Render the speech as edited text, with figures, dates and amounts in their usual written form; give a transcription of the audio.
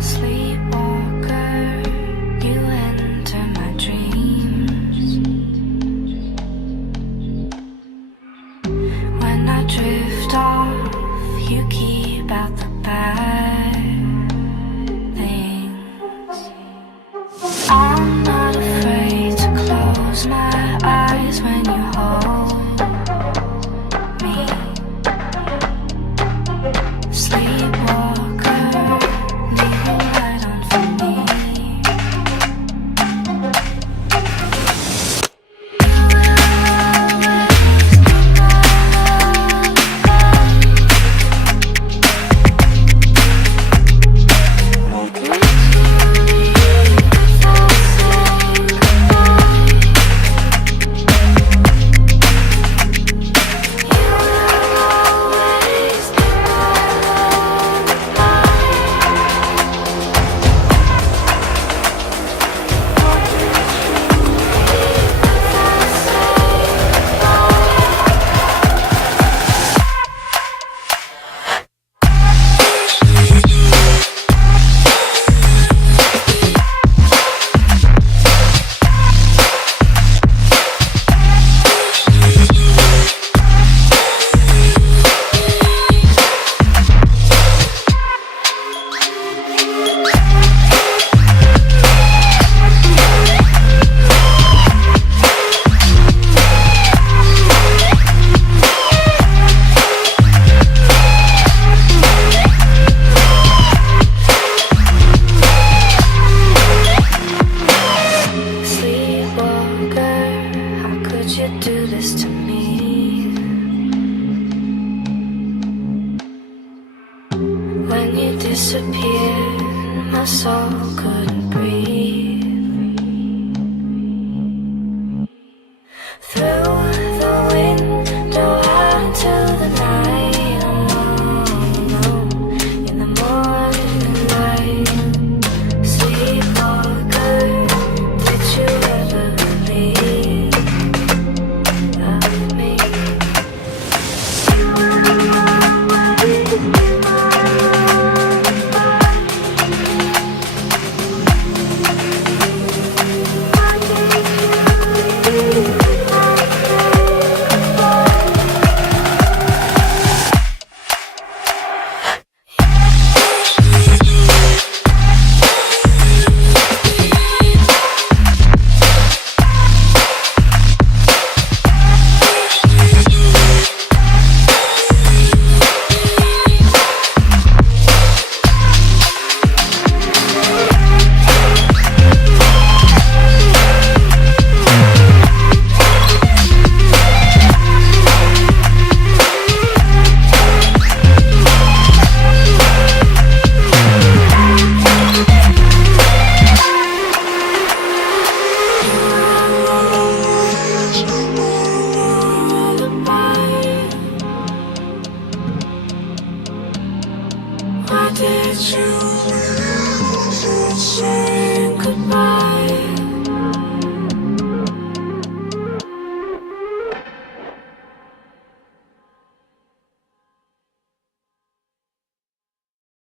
Sleepwalker, you enter my dreams. When I drift off, you keep out the bad things. I'm not afraid to close my eyes when you hold me. Sleepwalker, leave the light on for me. You do this to me. When you disappeared, my soul couldn't